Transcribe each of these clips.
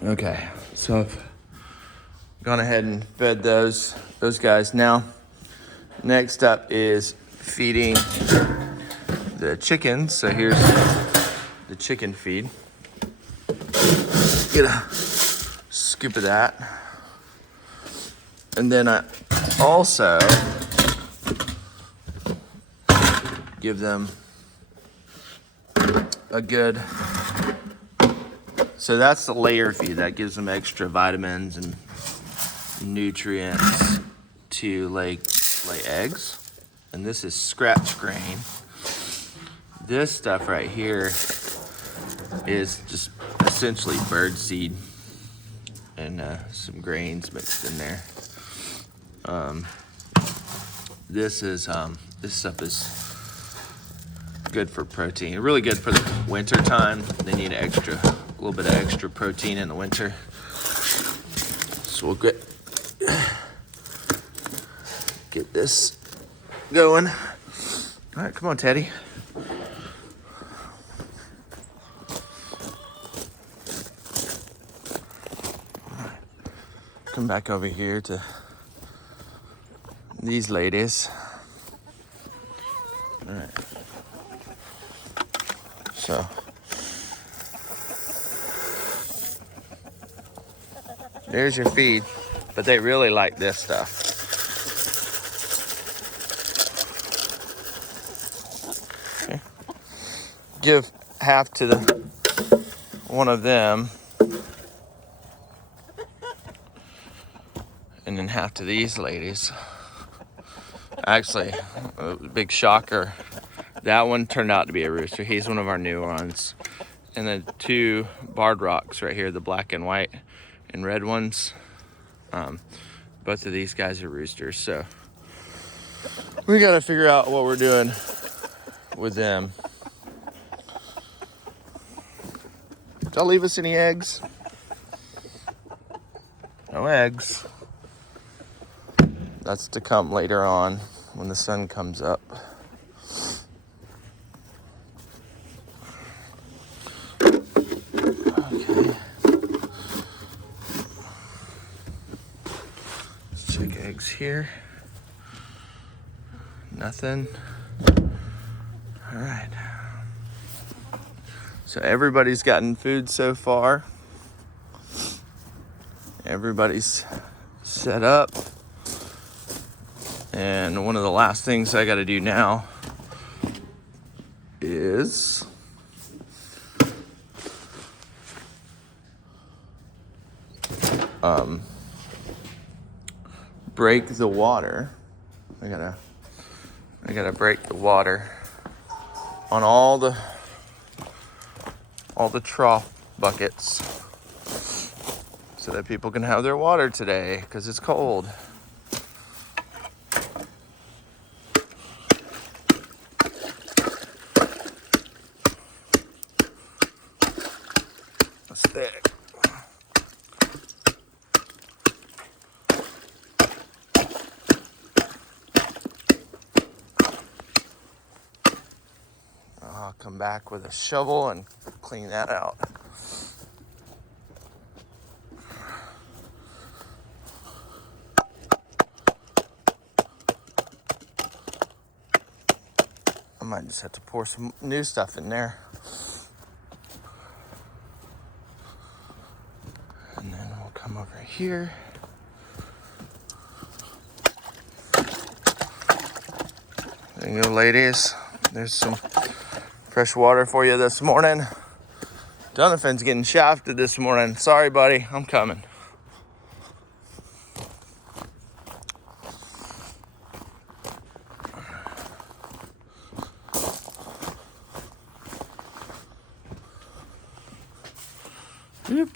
Okay, so I've gone ahead and fed those guys. Now, next up is feeding the chickens. So here's the chicken feed. Get a scoop of that. And then I also give them a good, so that's the layer feed. That gives them extra vitamins and nutrients to lay eggs. And this is scratch grain. This stuff right here is just essentially bird seed and some grains mixed in there. This stuff is good for protein. Really good for the winter time. They need a little bit of extra protein in the winter. So we'll get this going. All right, come on, Teddy. All right. Come back over here to these ladies. All right. So there's your feed, but they really like this stuff. Okay. Give half to one of them, and then half to these ladies. Actually, a big shocker. That one turned out to be a rooster. He's one of our new ones. And the two barred rocks right here, the black and white and red ones, both of these guys are roosters. So we got to figure out what we're doing with them. Did y'all leave us any eggs? No eggs. That's to come later on when the sun comes up. Okay. Let's check eggs here. Nothing. All right. So everybody's gotten food so far. Everybody's set up. And one of the last things I got to do now is break the water. I gotta break the water on all the trough buckets so that people can have their water today because it's cold. That's thick. I'll come back with a shovel and clean that out. I might just have to pour some new stuff in there. And then we'll come over here. There you go, ladies. There's some fresh water for you this morning. Donovan's getting shafted this morning. Sorry, buddy. I'm coming. Yep.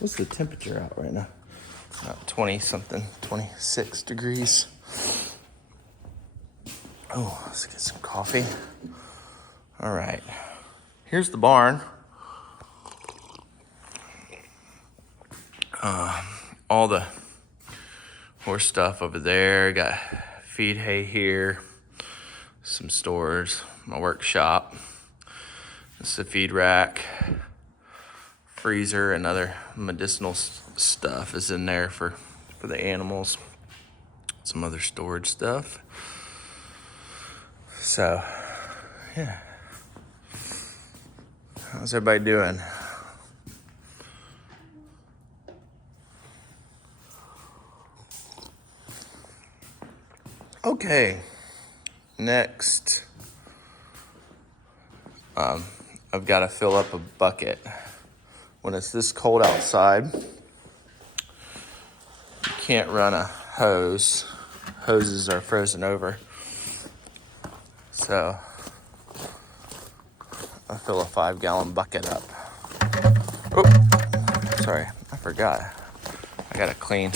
What's What's the temperature out right now? About 20 something, 26 degrees. Oh, let's get some coffee. All right, here's the barn. All the horse stuff over there. Got feed hay here, some stores, my workshop. This is a feed rack, freezer, and other medicinal stuff is in there for the animals. Some other storage stuff. So, yeah. How's everybody doing? Okay, next, I've got to fill up a bucket. When it's this cold outside, you can't run a hose. Hoses are frozen over. So I fill a 5-gallon bucket up. Oh, sorry, I forgot. I gotta clean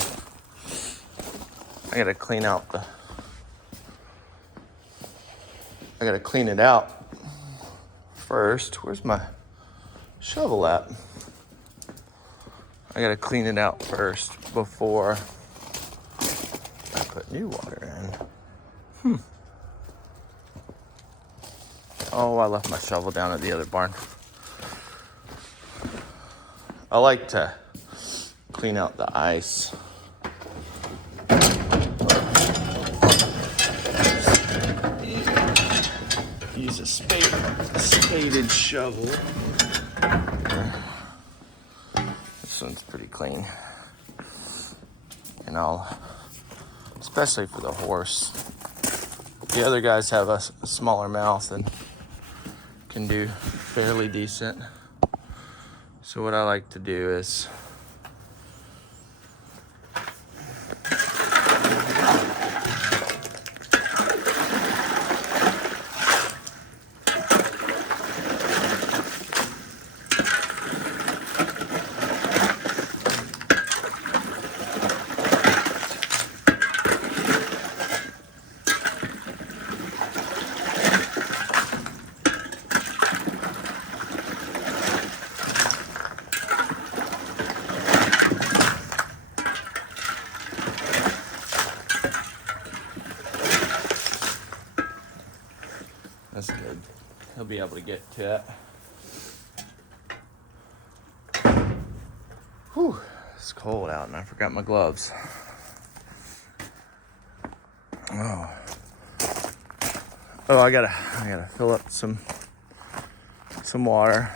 out the, I gotta clean it out first. Where's my shovel at? I gotta clean it out first before I put new water in. Oh, I left my shovel down at the other barn. I like to clean out the ice. Use a spaded shovel. This one's pretty clean. And especially for the horse. The other guys have a smaller mouth and can do fairly decent. So what I like to do is that's good. He'll be able to get to it. Whew, it's cold out and I forgot my gloves. Oh, I gotta fill up some water.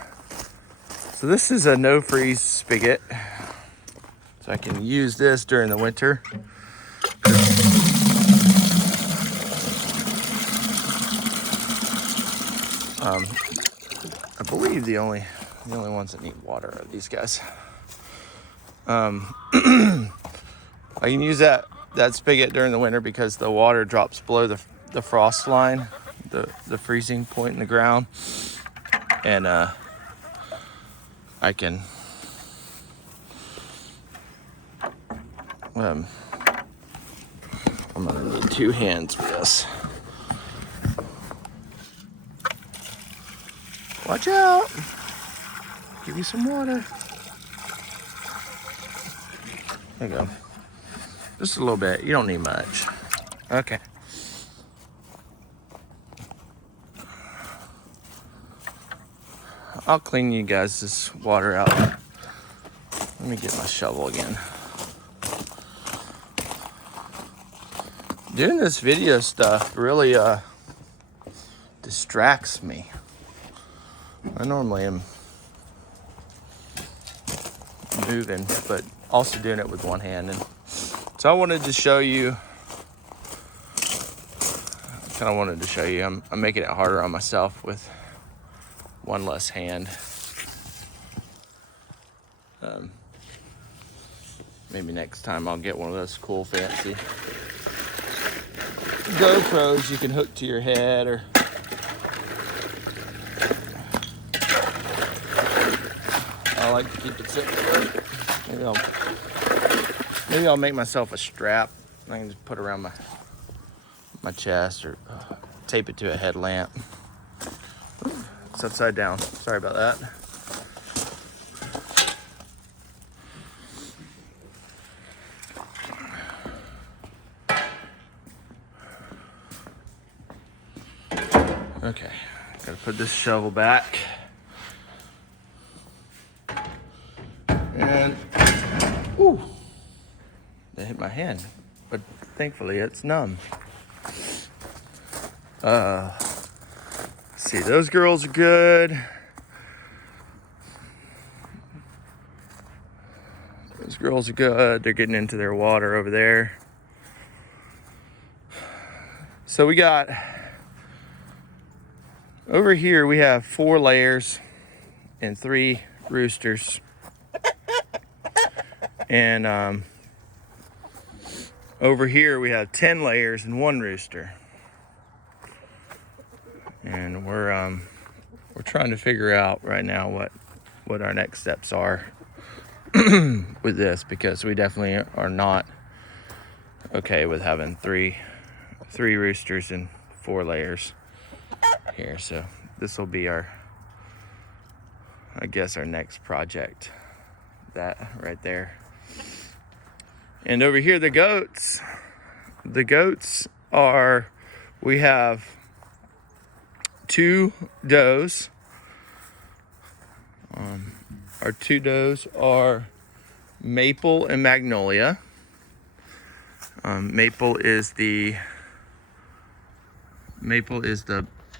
So this is a no freeze spigot. So I can use this during the winter. I believe the only ones that need water are these guys. I can use that spigot during the winter because the water drops below the frost line, the freezing point in the ground, and I can I'm gonna need 2 hands for this. Watch out! Give you some water. There you go. Just a little bit. You don't need much. Okay. I'll clean you guys this water out. Let me get my shovel again. Doing this video stuff really distracts me. I normally am moving, but also doing it with one hand. And so I wanted to show you, I'm making it harder on myself with one less hand. Maybe next time I'll get one of those cool fancy GoPros you can hook to your head, or I like to keep it simple. Maybe I'll make myself a strap. I can just put around my chest or tape it to a headlamp. It's upside down. Sorry about that. Okay, gotta put this shovel back. And, ooh, that hit my hand, but thankfully it's numb. See, those girls are good. Those girls are good. They're getting into their water over there. So we got, over here we have 4 layers and 3 roosters. And over here we have 10 layers and 1 rooster. And we're trying to figure out right now what our next steps are with this, because we definitely are not okay with having three roosters and 4 layers here. So this will be our, I guess, our next project, that right there. And over here, the goats are, we have 2 does. Our 2 does are Maple and Magnolia. Maple is the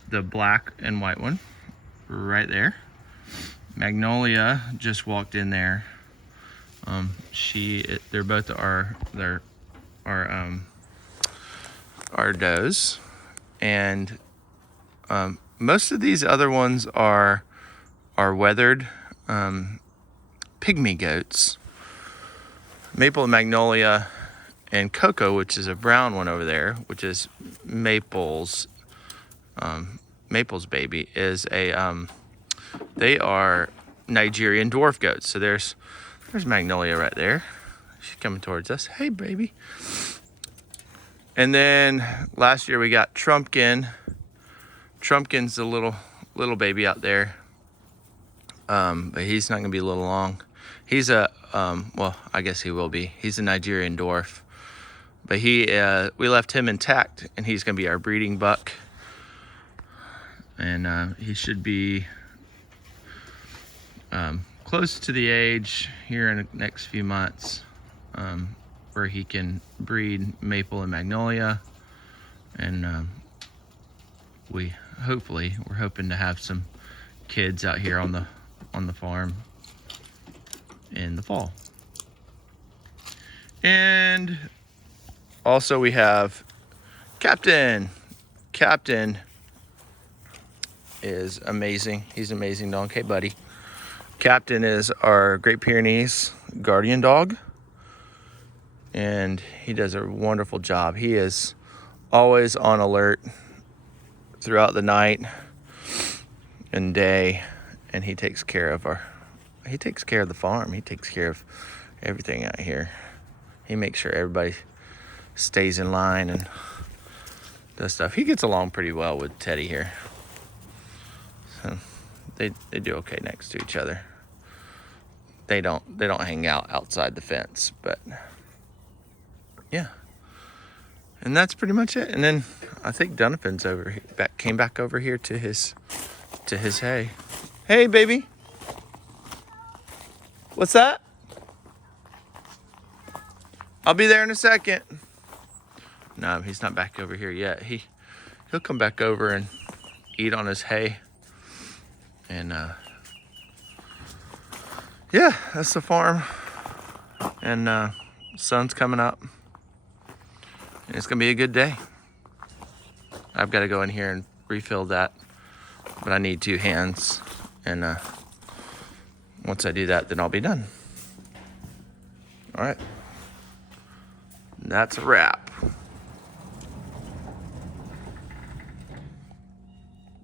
black and white one right there. Magnolia just walked in there. They're both our does, and most of these other ones are weathered pygmy goats. Maple and Magnolia and Cocoa, which is a brown one over there, which is Maple's baby, is they are Nigerian dwarf goats. So there's Magnolia right there. She's coming towards us. Hey, baby. And then last year we got Trumpkin. Trumpkin's the little baby out there. But he's not gonna be a little long. He's well, I guess he will be. He's a Nigerian dwarf. But we left him intact, and he's gonna be our breeding buck. And he should be close to the age here in the next few months where he can breed Maple and Magnolia. And we're hoping to have some kids out here on the farm in the fall. And also we have Captain. Captain is amazing. He's an amazing dog. Hey, buddy. Captain is our Great Pyrenees guardian dog, and he does a wonderful job. He is always on alert throughout the night and day, and he takes care of the farm. He takes care of everything out here. He makes sure everybody stays in line and does stuff. He gets along pretty well with Teddy here. So they do okay next to each other. They don't hang out outside the fence, but yeah. And that's pretty much it. And then I think Donovan's came back over here to his hay. Hey, baby. What's that? I'll be there in a second. No, he's not back over here yet. He'll come back over and eat on his hay. And yeah, that's the farm. And sun's coming up. And it's gonna be a good day. I've got to go in here and refill that, but I need 2 hands. And once I do that, then I'll be done. All right. That's a wrap.